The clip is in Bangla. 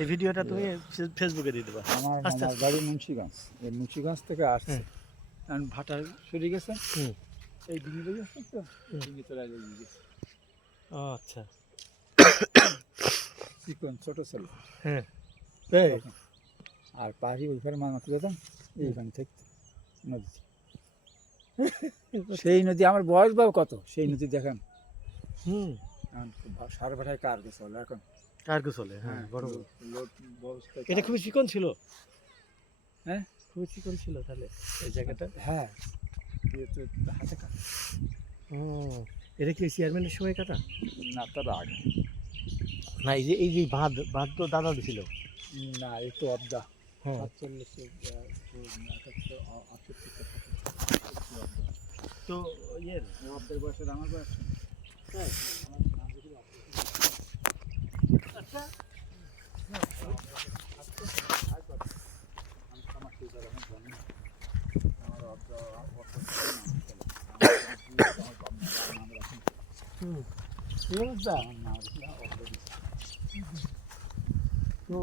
এই ভিডিওটা তুমি ফেসবুকে দিয়ে দেবা। আমার আস্তে মামার আস্তে। বাড়ি মুন্সিগঞ্জ, এই মুন্সিগঞ্জ থেকে আসছে, কারণ ভাটা সরে গেছে, হুম। এই ডিঙি লেগে গেছে তো, ডিঙি তোলা লেগে গেছে। ও আচ্ছা। চিকন ছোট ছিল হ্যাঁ। তখন। আর পাখি ওইখানে মামাকে যেতাম, এইখানে থাকতো নদীতে। সেই নদী আমার বয়স বা কত, সেই নদী দেখেন হুম। এখন সার ভাটায় কার কে চলে এখন। কার্গো চলে, হ্যাঁ, বড় বড়। লোড ব্যবস্থা। এটা খুবই চিকন ছিল। হ্যাঁ, খুবই চিকন ছিল তাহলে এই জায়গাটা। হ্যাঁ, দিয়ে তো হাতে কাটা। এটা কি চেয়ারম্যানের সময় কাটা? না, তার আগে। না, এই যে বাঁধ তো দাদা দিছিল। না, এই তো অবদা। হ্যাঁ। 47 তো ইয়ের অব্দের বয়সের আমার বয়স। হ্যাঁ। আমার নাম দেখি অব্দ। আচ্ছা। আমি আমার সেই জায়গা আমি জানি না। আমার অব্দ নাম রাখি। হুম। এই অবস্থা। আমার নাম রাখি অব্দ। তো